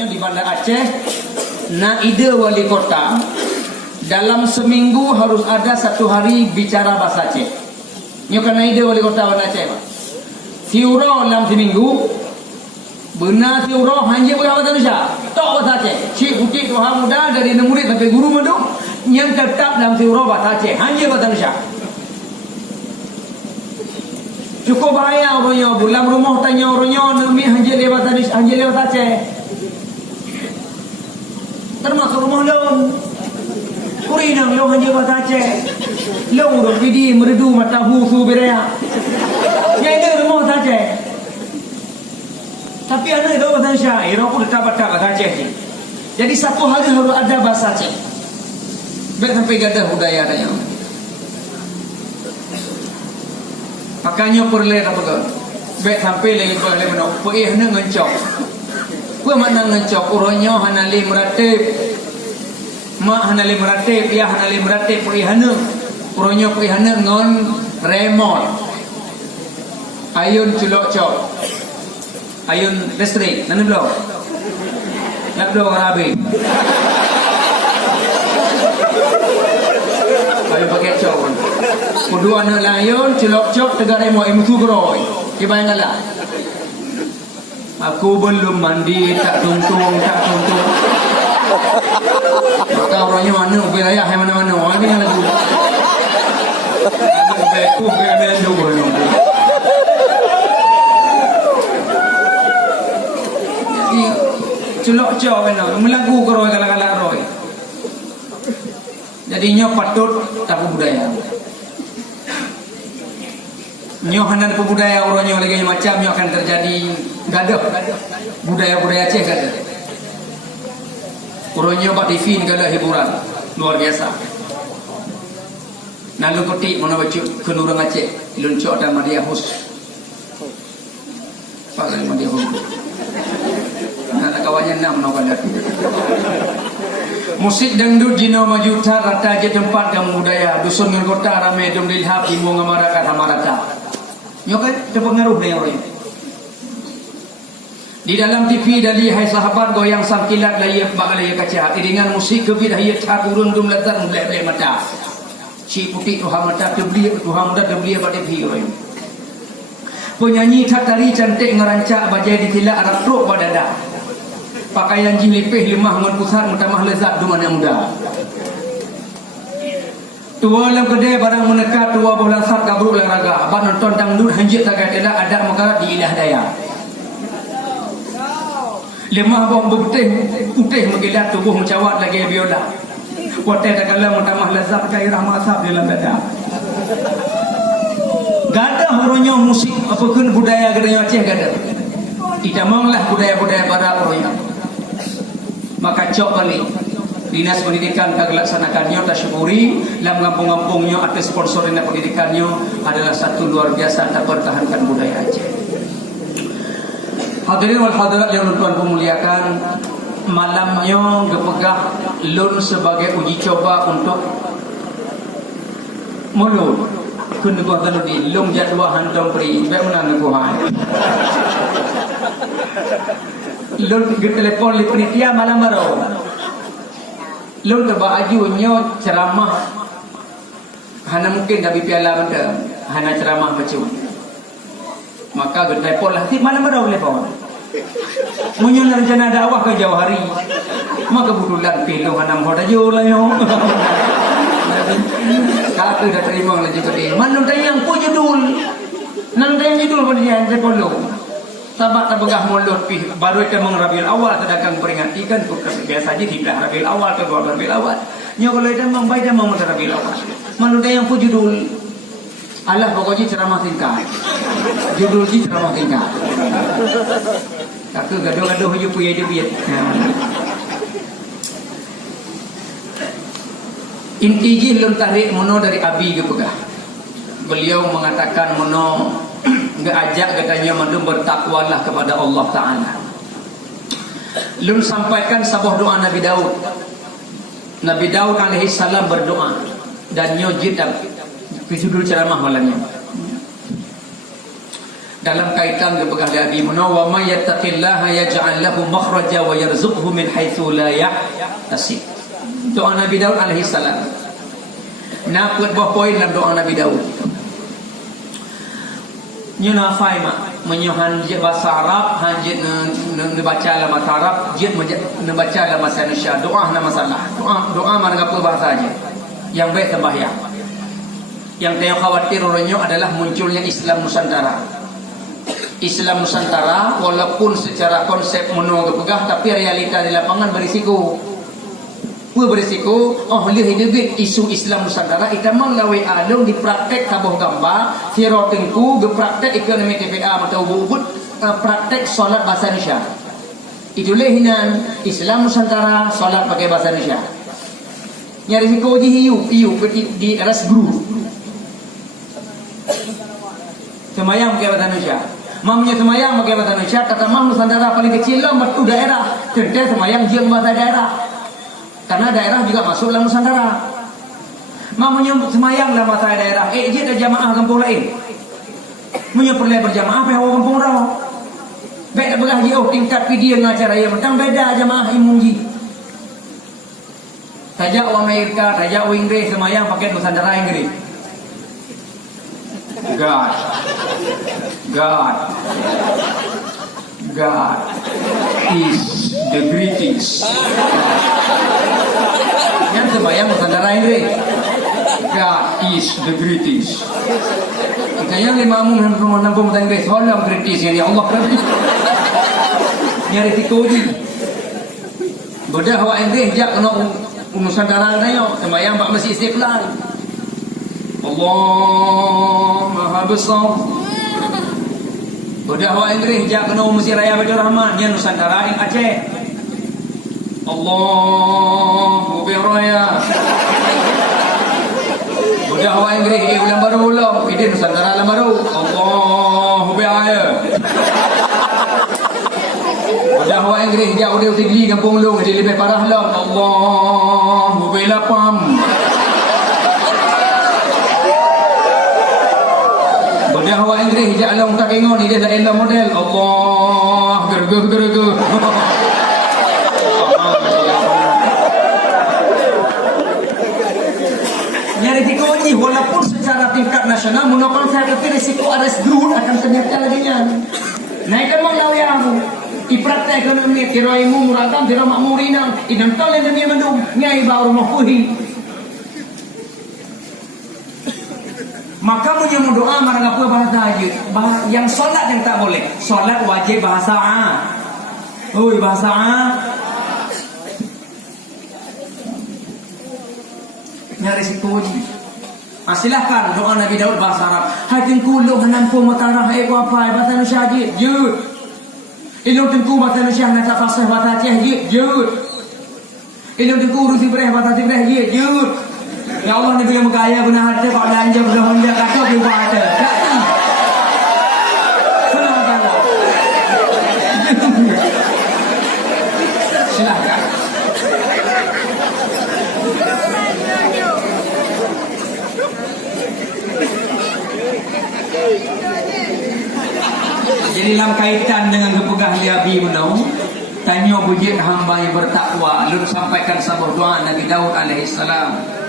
katanya di Banda Aceh, Naida wali kota dalam seminggu harus ada 1 hari bicara bahasa Aceh. Nyo kan Naida wali kota Banda Aceh Pak. Siuro dalam seminggu benar siuro hanya bahasa Indonesia, tok bahasa Aceh. Cik putih Tuhan muda dari murid sampai guru madu yang tetap dalam siuro bahasa Aceh, hanya bahasa Indonesia. Cukup bahaya orangnya, bulan rumah tanya orangnya nami hanya lewat Aceh. Termasuk rumah long. Kurinang long hanya bahasa Aceh. Long udah pidi merdu mata husu beraya. Yang itu rumah bahasa Aceh. Tapi anak itu bahasa syair, aku tetap bahasa Aceh. Jadi 1 hari harus ada bahasa Aceh. Baik sampai gadah budaya tanya. Makanya perlu apa tu? Baik sampai lagi boleh menok. Perih nak ngencok. Apa makna ngencok? Orangnya hanali meratib. Mak hanali meratib, ya hanali meratib perih hana. Orangnya perih hana ngon remote. Ayun culok cok. Ayun listrik. Nana belum? Nak belum Arabi. Ayun pakai cok. Kedua anak layun, celok-cok, tegar emo, imutu beroi. Kebayangkanlah. Aku belum mandi, tak tuntung. Maka orangnya mana, wilayah yang mana-mana. Orang ini yang lagu. Aku ambil dua. Jadi, celok-cok, melagu keroi, kalak-kalak roi. Jadinya patut tahu budaya. Nyo hanan budaya orangnya lagi macam nyo akan terjadi gaduh budaya Aceh gaduh. Orangnya buat TV negara hiburan luar biasa. Nalu petik mana baca kenurang Aceh luncur dan Madia Hus. Pakai Madia Hus. Nak kawannya 6 nak ada. Musik dangdut jino majuta rata je tempat yang budaya dusun kota ramai dum dilhab imu ngamaraka hamarata. Nyo kan terpengaruh dengan orang. Di dalam TV dali hai sahabat goyang sangkilat layak bagalaya kaca iringan musik kebir hayat turun dum latar mulai mata. Si putih Tuhan mata kebli Tuhan muda kebli pada TV orang. Penyanyi tatari cantik ngerancak bajai ditilak Arab truk badada. Pakaian jilipih lemah ngon pusat mutamah lezat duman yang muda. Tua dalam kedai barang menekat tua bola sat kabruk olahraga. Abang nonton dangdut hanjit tak ada ada maka diilah daya. Lemah bom putih mengilat tubuh mencawat lagi biola. Potai tak kala mutamah lezat gairah masab dalam dada. Gada orangnya musik apapun budaya gadanya Aceh gada. Tidak maulah budaya-budaya barat orangnya. Maka cok balik. Dinas Pendidikan kelaksanakannya tasyukuri dalam kampung-kampungnya atas sponsor dinas pendidikannya adalah satu luar biasa tak pertahankan budaya Aceh. Hadirin wal hadirat yang tuan memuliakan, malamnya gepegah lun sebagai uji coba untuk mulut kena buat tadi lung jadwal hantam pri bagaimana nak buat lun telepon li penitia malam baru lun terbajunya ceramah hana mungkin tapi piala benda hana ceramah macam maka telepon lah malam baru telepon munyun rencana dakwah ke jauh hari maka kebetulan pilu hana hoda jo lah yo kata dah terima lah juga dia mana tayang pun judul nan tayang judul pun dia telepon lo sahabat tabagah mulut pi baru kita mengrabil awal sedangkan peringatkan biasa aja di Rabiul Awal ke Rabiul Awal nyo kalau kita membaca mau Rabiul Awal mana yang pun judul alah pokoknya ceramah singkat judul ji ceramah singkat kata gaduh-gaduh je punya dia inti ji lum tarik mono dari abi ke pegah beliau mengatakan mono ngajak katanya mandum bertakwalah kepada Allah Ta'ala. Lun sampaikan sebuah doa Nabi Daud. Nabi Daud alaihi salam berdoa dan nyojid judul ceramah malamnya. dalam kaitan dengan pegah Nabi Muhammad, wa may yattaqillaha yaj'al lahu makhraja wa yarzuqhu min haitsu la yahtasib. Doa Nabi Daud alaihi salam. Nak buat buah poin dalam doa Nabi Daud. Như na phai mà mình hanjit bahasa Arab, hanjit membaca dalam bahasa Arab, jit membaca dalam bahasa Indonesia. Doa nama masalah. Doa mana apa bahasa aja. Yang baik sembahyang. Yang saya khawatir orangnya adalah munculnya Islam Nusantara. Islam Nusantara walaupun secara konsep menunggu pegah, tapi realita di lapangan berisiko. Berisiko, oleh hidup isu Islam Nusantara itu melalui alung dipraktek tabuh gambar, sirotingku berpraktek ekonomi TPA atau bubut praktek solat bahasa Indonesia. Itulah hinan Islam Nusantara solat pakai bahasa Indonesia. Yang risiko hiu di aras guru. Semayang pakai bahasa Indonesia. Mamnya semayang pakai bahasa Indonesia. Kata mam Nusantara paling kecil lah matu daerah. Tentu semayang jiang bahasa daerah. Karena daerah juga masuk dalam Nusantara. Mamanya semayang dalam bahasa daerah. Dia ada jamaah kampung lain. Punya perlu berjamaah apa orang kampung raw. Baik tak bergaji tingkat video ngacara yang mentang beda jamaah imunji. Tajak orang Amerika, tajak orang Inggris semayang pakai Nusantara Inggris. God is the greatest. Yang sembahyang Nusantara Inggris. God is the greatest. Kita yang lima umum nampung bahasa Inggris. Holam greatest yang Allah kerana. Nyari tikoji. Bedah awak Inggris jak kena Nusantara nayo sembahyang bak masjid Istiqlal. Allah Maha Besar. Bedah awak Inggris jak kena Masjid Raya Baitur Rahman yang Nusantara yang Aceh. Allahu Biraya. Bedah awak Inggris ulang baru ulang ini Nusantara ulang baru. Allahu Biraya. Bedah awak Inggris jak udah tinggi kampung long jadi lebih parah lah. Allahu Bilapam. Bedah awak Inggris jak long tak kengon ni dia dah model. Allah gerge. Nyari tikoji walaupun secara tingkat nasional menokon saya tapi risiko aras growth akan ternyata lagi nya. Naikkan mang lawyang ipraktek ekonomi tiroimu muratam tiro makmurina idam tole demi mendung nyai baru mahuhi. Maka punya doa marang apa bahasa aja. Yang solat yang tak boleh. Solat wajib bahasa A. Oi bahasa A. Nyari situji. Silahkan doa Nabi Daud bahasa Arab. Hatin kuluh nampu matarah apa bahasa Indonesia je. Jud. Ilmu tengku bahasa Indonesia nak fasih bahasa Aceh je. Jud. Ilmu tengku rusi bereh bahasa Tibreh je. Jud. Ya Allah ni bila bergaya guna harta pak belanja guna Honda kata berubah harta. Kenapa kalau? Silakan. Jadi dalam kaitan dengan kepegah liabi menau, tanya bujit hamba yang bertakwa, lalu sampaikan sebuah doa Nabi Daud alaihi salam.